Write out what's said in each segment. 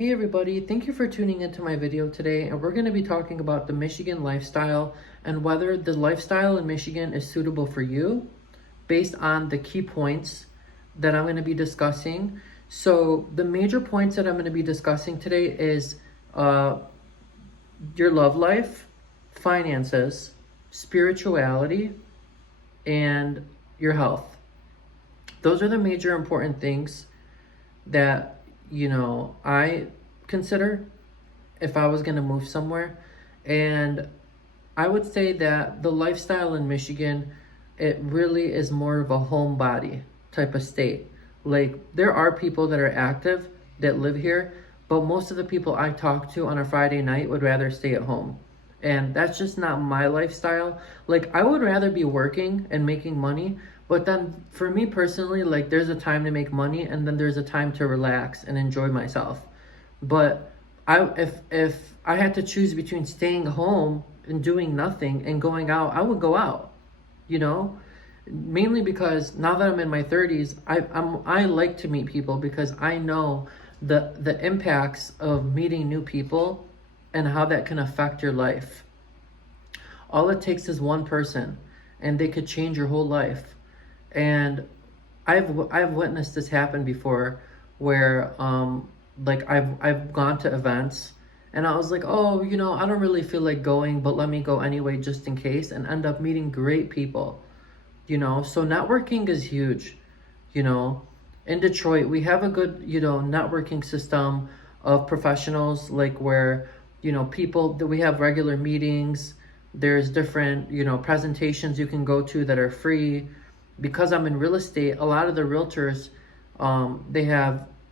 Hey everybody, thank you for tuning into my video today, and we're going to be talking about the Michigan lifestyle and whether the lifestyle in Michigan is suitable for you based on the key points that I'm going to be discussing. So the major points that I'm going to be discussing today is your love life, finances, spirituality, and your health. Those are the major important things that I consider if I was going to move somewhere. And I would say that the lifestyle in Michigan, it really is more of a homebody type of state. Like, there are people that are active that live here, but most of the people I talk to on a Friday night would rather stay at home. And that's just not my lifestyle. Like, I would rather be working and making money, but then for me personally, like, there's a time to make money and then there's a time to relax and enjoy myself. But if I had to choose between staying home and doing nothing and going out, I would go out, you know? Mainly because now that I'm in my 30s, I like to meet people because I know the impacts of meeting new people and how that can affect your life. All it takes is one person and they could change your whole life. And I've witnessed this happen before where like I've gone to events and I was like, oh, I don't really feel like going, but let me go anyway just in case, and end up meeting great people. So networking is huge. In Detroit, we have a good, networking system of professionals, like where, people that we have regular meetings. There's different, presentations you can go to that are free. Because I'm in real estate, a lot of the realtors,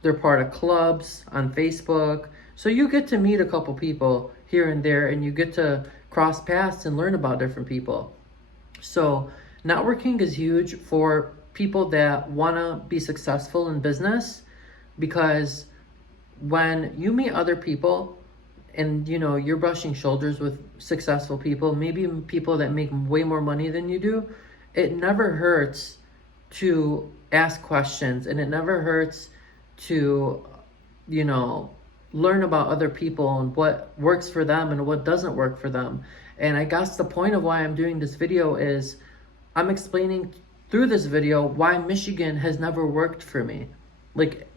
they're part of clubs on Facebook. So you get to meet a couple people here and there, and you get to cross paths and learn about different people. So networking is huge for people that want to be successful in business, because when you meet other people and you're brushing shoulders with successful people, maybe people that make way more money than you do, it never hurts to ask questions, and it never hurts to learn about other people and what works for them and what doesn't work for them. And I guess the point of why I'm doing this video is I'm explaining through this video why Michigan has never worked for me. Like,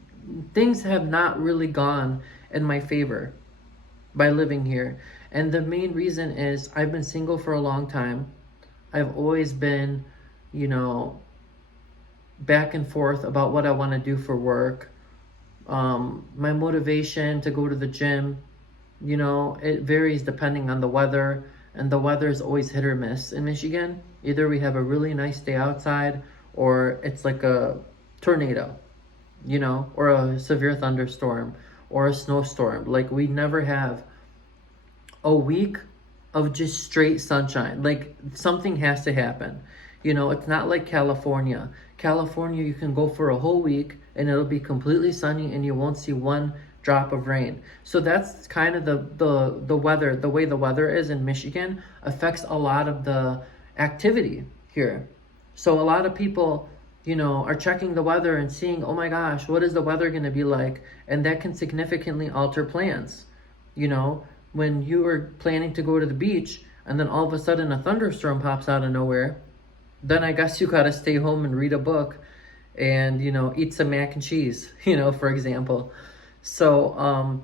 things have not really gone in my favor by living here. And the main reason is I've been single for a long time. I've always been, back and forth about what I want to do for work. My motivation to go to the gym, it varies depending on the weather. And the weather is always hit or miss in Michigan. Either we have a really nice day outside, or it's like a tornado, or a severe thunderstorm or a snowstorm. Like, we never have a week of just straight sunshine. Like, something has to happen. It's not like California. California, you can go for a whole week and it'll be completely sunny and you won't see one drop of rain. So that's kind of the weather. The way the weather is in Michigan affects a lot of the activity here. So a lot of people, are checking the weather and seeing, oh my gosh, what is the weather going to be like? And that can significantly alter plans. When you are planning to go to the beach and then all of a sudden a thunderstorm pops out of nowhere, then I guess you got to stay home and read a book and, eat some mac and cheese, for example. So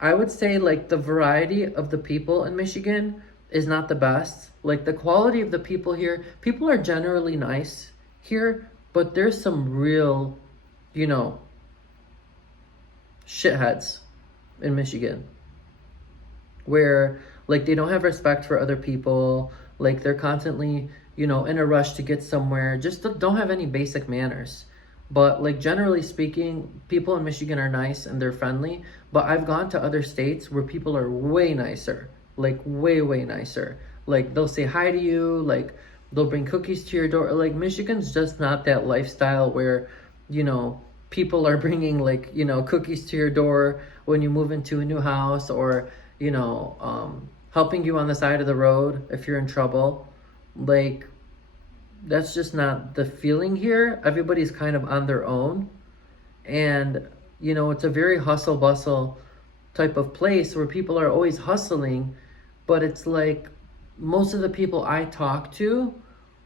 I would say, like, the variety of the people in Michigan is not the best. Like, the quality of the people here, people are generally nice here, but there's some real, shitheads in Michigan where, like, they don't have respect for other people. Like, they're constantly, in a rush to get somewhere, just don't have any basic manners. But, like, generally speaking, people in Michigan are nice and they're friendly. But I've gone to other states where people are way nicer, like way, way nicer. Like, they'll say hi to you, like, they'll bring cookies to your door. Like, Michigan's just not that lifestyle where, people are bringing, like, cookies to your door when you move into a new house, or, helping you on the side of the road if you're in trouble. Like, that's just not the feeling here. Everybody's kind of on their own. And, it's a very hustle bustle type of place where people are always hustling, but it's like most of the people I talk to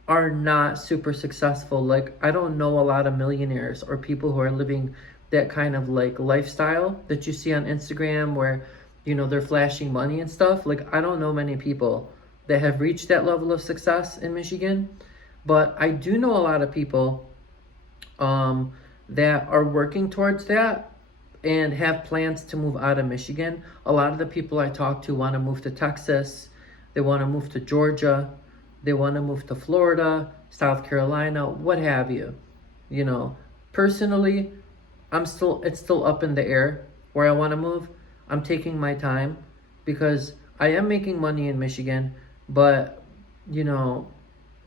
are not super successful. Like, I don't know a lot of millionaires or people who are living that kind of like lifestyle that you see on Instagram where, you know, they're flashing money and stuff. Like, I don't know many people that have reached that level of success in Michigan, but I do know a lot of people that are working towards that and have plans to move out of Michigan. A lot of the people I talk to want to move to Texas, they want to move to Georgia, they want to move to Florida, South Carolina, what have you. You know, personally, it's still up in the air where I want to move. I'm taking my time because I am making money in Michigan, but you know,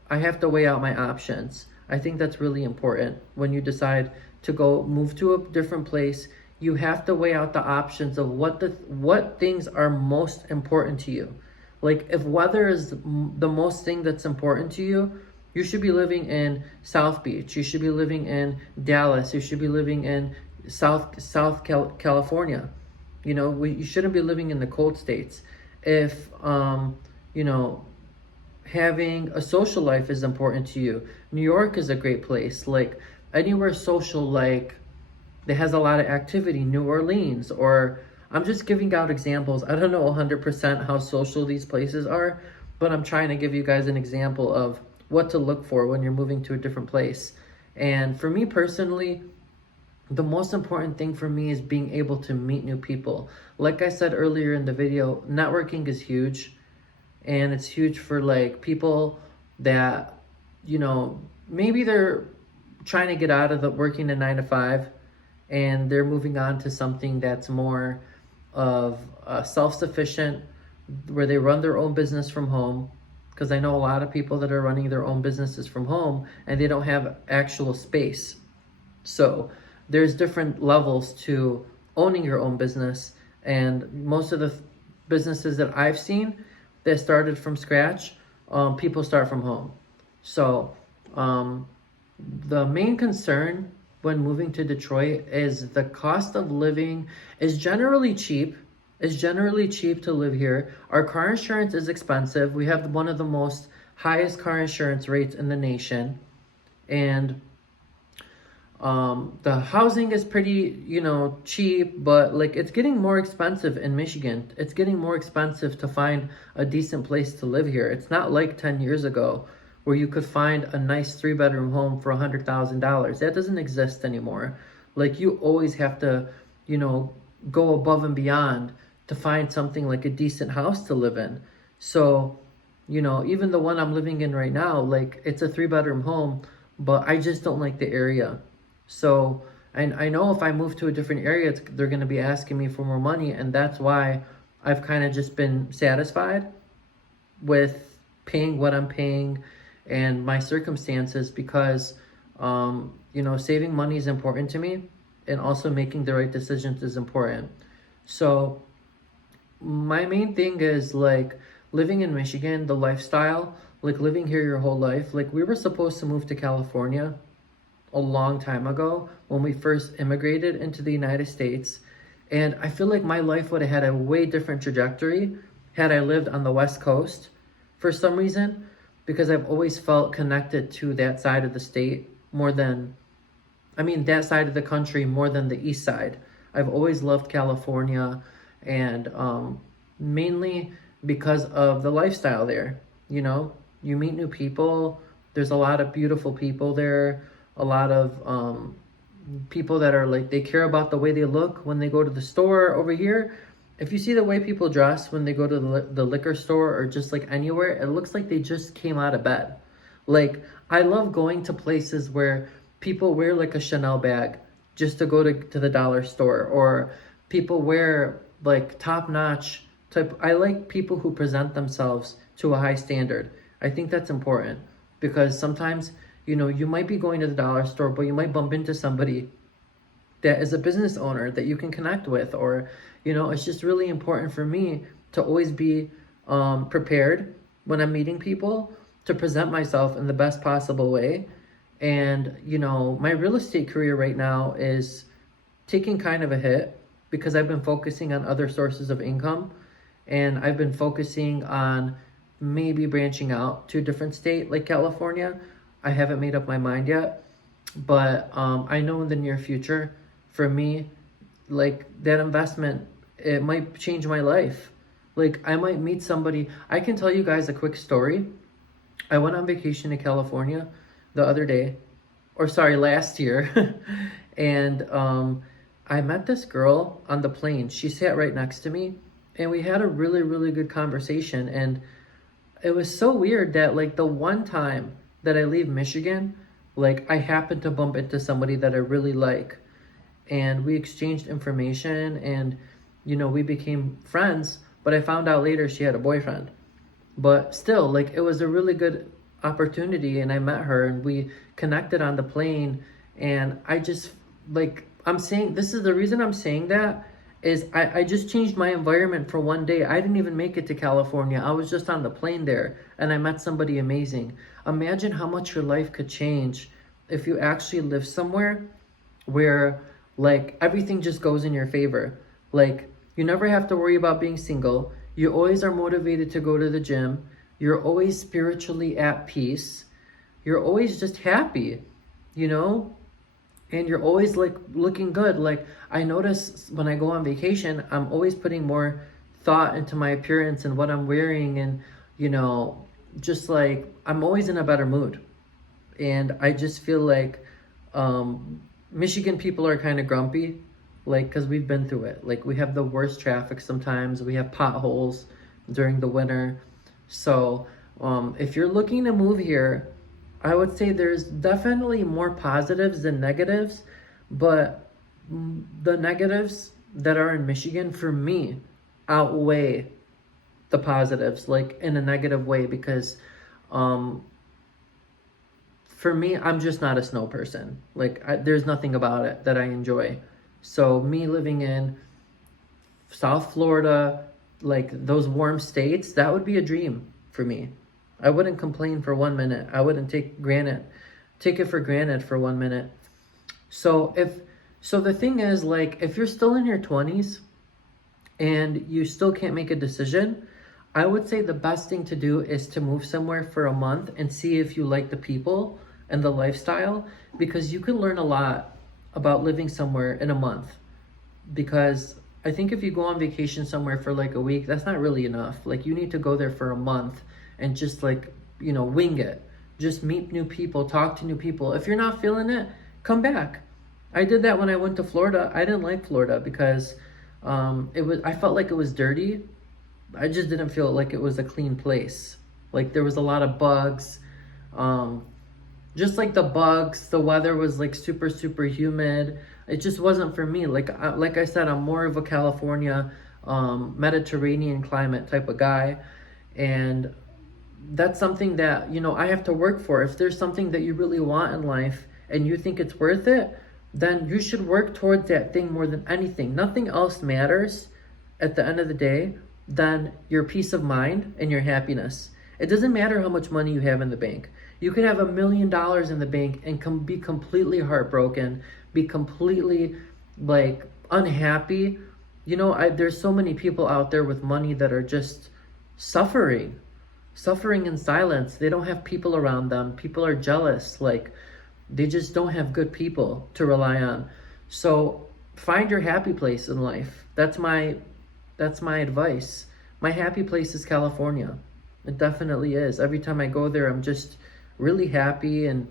I have to weigh out my options. I think that's really important when you decide to go move to a different place. You have to weigh out the options of what things are most important to you. Like, if weather is the most thing that's important to you, you should be living in South Beach. You should be living in Dallas. You should be living in California. You know, you shouldn't be living in the cold states. If you know, having a social life is important to you, New York is a great place. Like, anywhere social, like that has a lot of activity, New Orleans, or I'm just giving out examples. I don't know 100% how social these places are, but I'm trying to give you guys an example of what to look for when you're moving to a different place. And for me personally, the most important thing for me is being able to meet new people. Like I said earlier in the video, networking is huge. And it's huge for like people that, you know, maybe they're trying to get out of the working a 9 to 5 and they're moving on to something that's more of self-sufficient, where they run their own business from home. Because I know a lot of people that are running their own businesses from home and they don't have actual space. So there's different levels to owning your own business. And most of the businesses that I've seen that started from scratch, people start from home. So the main concern when moving to Detroit is the cost of living is generally cheap. It's generally cheap to live here. Our car insurance is expensive. We have one of the most highest car insurance rates in the nation. And the housing is pretty, you know, cheap, but like it's getting more expensive in Michigan. It's getting more expensive to find a decent place to live here. It's not like 10 years ago where you could find a nice 3-bedroom home for $100,000. That doesn't exist anymore. Like, you always have to, you know, go above and beyond to find something like a decent house to live in. So, you know, even the one I'm living in right now, like, it's a 3-bedroom home, but I just don't like the area. So, and I know if I move to a different area, they're going to be asking me for more money. And that's why I've kind of just been satisfied with paying what I'm paying and my circumstances, because, you know, saving money is important to me, and also making the right decisions is important. So my main thing is like living in Michigan, the lifestyle, like living here your whole life. Like, we were supposed to move to California a long time ago when we first immigrated into the United States. And I feel like my life would have had a way different trajectory had I lived on the West Coast for some reason, because I've always felt connected to that side of the state more than, that side of the country more than the east side. I've always loved California, and mainly because of the lifestyle there. You know, you meet new people. There's a lot of beautiful people there. A lot of people that are like, they care about the way they look when they go to the store. Over here, if you see the way people dress when they go to the liquor store or just like anywhere, it looks like they just came out of bed. Like, I love going to places where people wear like a Chanel bag just to go to the dollar store, or people wear like top-notch type. I like people who present themselves to a high standard. I think that's important, because sometimes, you know, you might be going to the dollar store, but you might bump into somebody that is a business owner that you can connect with, or, you know, it's just really important for me to always be prepared when I'm meeting people, to present myself in the best possible way. And, you know, my real estate career right now is taking kind of a hit. because I've been focusing on other sources of income, and I've been focusing on maybe branching out to a different state like California. I haven't made up my mind yet, but I know in the near future, for me, like that investment, it might change my life. Like I might meet somebody. I can tell you guys a quick story. I went on vacation to California the other day, or sorry, last year, and I met this girl on the plane. She sat right next to me, and we had a really, really good conversation. And it was so weird that like the one time that I leave Michigan, like I happened to bump into somebody that I really like, and we exchanged information, and we became friends. But I found out later she had a boyfriend. But still, like it was a really good opportunity, and I met her and we connected on the plane. And I just like I'm saying this is the reason I'm saying that is I just changed my environment for one day. I didn't even make it to California. I was just on the plane there and I met somebody amazing. Imagine how much your life could change if you actually live somewhere where like everything just goes in your favor. Like you never have to worry about being single. You always are motivated to go to the gym. You're always spiritually at peace. You're always just happy, you know? And you're always like looking good. Like I notice when I go on vacation, I'm always putting more thought into my appearance and what I'm wearing, and just like I'm always in a better mood. And I just feel like Michigan people are kind of grumpy, like because we've been through it. Like we have the worst traffic sometimes. We have potholes during the winter. So if you're looking to move here, I would say there's definitely more positives than negatives, but the negatives that are in Michigan for me outweigh the positives, like in a negative way, because for me, I'm just not a snow person. Like there's nothing about it that I enjoy. So me living in South Florida, like those warm states, that would be a dream for me. I wouldn't complain for 1 minute. I wouldn't take it for granted for 1 minute. So the thing is, like, if you're still in your 20s and you still can't make a decision, I would say the best thing to do is to move somewhere for a month and see if you like the people and the lifestyle, because you can learn a lot about living somewhere in a month. Because I think if you go on vacation somewhere for like a week, that's not really enough. Like you need to go there for a month and just like, wing it. Just meet new people, talk to new people. If you're not feeling it, come back. I did that when I went to Florida. I didn't like Florida because I felt like it was dirty. I just didn't feel like it was a clean place. Like there was a lot of bugs. Just like the bugs, the weather was like super, super humid. It just wasn't for me. Like I said, I'm more of a California, Mediterranean climate type of guy. And that's something that, I have to work for. If there's something that you really want in life and you think it's worth it, then you should work towards that thing more than anything. Nothing else matters at the end of the day than your peace of mind and your happiness. It doesn't matter how much money you have in the bank. You could have $1 million in the bank and be completely heartbroken, be completely like unhappy. There's so many people out there with money that are just suffering in silence. They don't have people around them. People are jealous. Like they just don't have good people to rely on. So find your happy place in life. That's my advice. My happy place is California. It definitely is. Every time I go there, I'm just really happy, and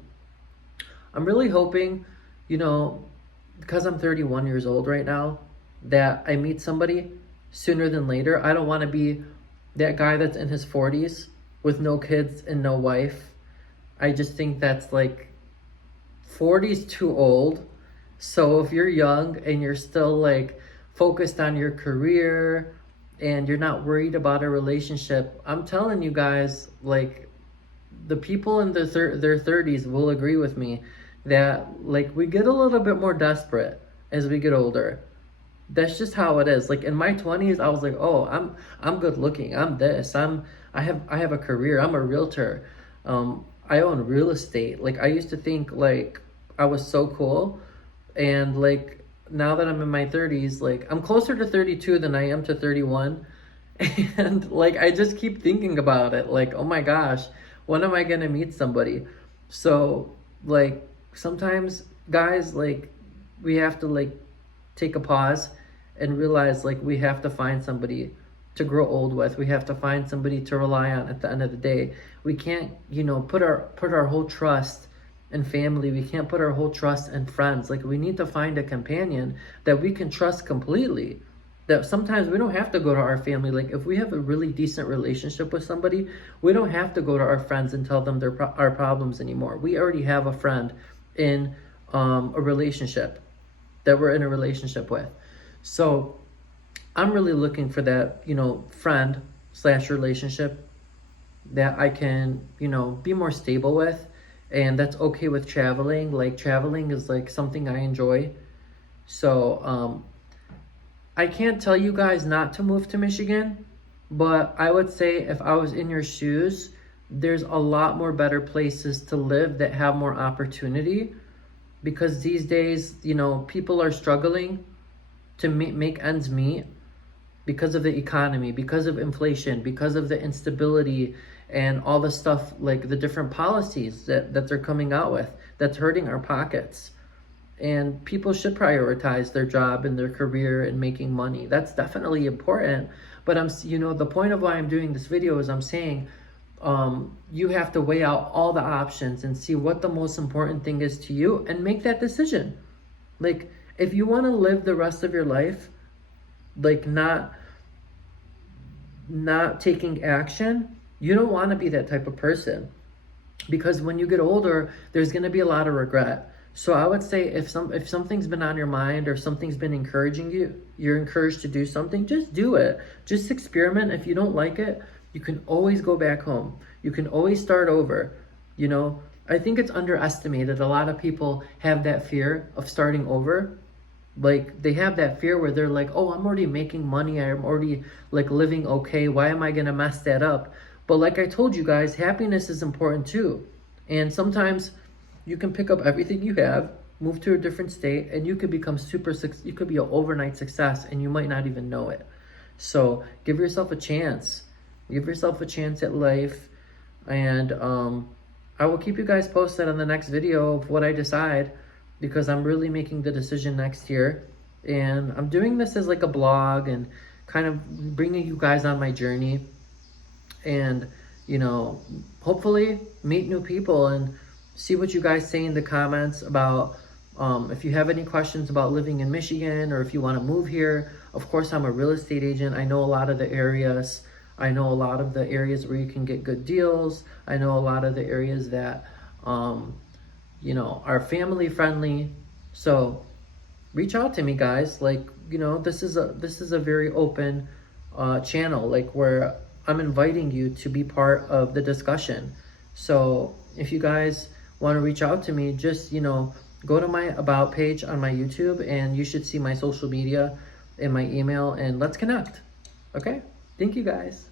I'm really hoping, because I'm 31 years old right now, that I meet somebody sooner than later. I don't want to be that guy that's in his 40s with no kids and no wife. I just think that's like 40 is too old. So if you're young and you're still like focused on your career and you're not worried about a relationship, I'm telling you guys, like the people in their 30s will agree with me that like we get a little bit more desperate as we get older. That's just how it is. Like in my 20s, I was like, oh, I'm good looking. I'm this. I have a career. I'm a realtor. I own real estate. Like I used to think like I was so cool, and like now that I'm in my 30s, like I'm closer to 32 than I am to 31. And like I just keep thinking about it, like, oh my gosh, when am I gonna meet somebody? So like sometimes guys, like we have to like take a pause and realize like we have to find somebody to grow old with. We have to find somebody to rely on at the end of the day. We can't, put our whole trust in family. We can't put our whole trust in friends. Like we need to find a companion that we can trust completely. That sometimes we don't have to go to our family. Like if we have a really decent relationship with somebody, we don't have to go to our friends and tell them our problems anymore. We already have a friend in a relationship that we're in a relationship with. So I'm really looking for that, friend slash relationship that I can, be more stable with, and that's okay with traveling. Like traveling is like something I enjoy. So I can't tell you guys not to move to Michigan, but I would say if I was in your shoes, there's a lot more better places to live that have more opportunity, because these days, people are struggling to make ends meet because of the economy, because of inflation, because of the instability and all the stuff, like the different policies that they're coming out with that's hurting our pockets. And people should prioritize their job and their career and making money. That's definitely important. But the point of why I'm doing this video is I'm saying you have to weigh out all the options and see what the most important thing is to you and make that decision. Like if you want to live the rest of your life, like not taking action, you don't want to be that type of person, because when you get older, there's going to be a lot of regret. So I would say if something's been on your mind or something's been encouraging you, you're encouraged to do something, just do it. Just experiment. If you don't like it, you can always go back home. You can always start over. I think it's underestimated. A lot of people have that fear of starting over. Like they have that fear where they're like, oh, I'm already making money. I'm already like living okay. Why am I going to mess that up? But like I told you guys, happiness is important too. And sometimes you can pick up everything you have, move to a different state, and you could become you could be an overnight success and you might not even know it. So give yourself a chance. Give yourself a chance at life. And I will keep you guys posted on the next video of what I decide, because I'm really making the decision next year. And I'm doing this as like a blog and kind of bringing you guys on my journey. And, hopefully meet new people and see what you guys say in the comments about if you have any questions about living in Michigan, or if you want to move here. Of course, I'm a real estate agent. I know a lot of the areas. I know a lot of the areas where you can get good deals. I know a lot of the areas that, are family friendly. So reach out to me, guys. Like, this is a very open channel, like where I'm inviting you to be part of the discussion. So if you guys want to reach out to me, just, go to my about page on my YouTube, and you should see my social media and my email, and let's connect. Okay? Thank you guys.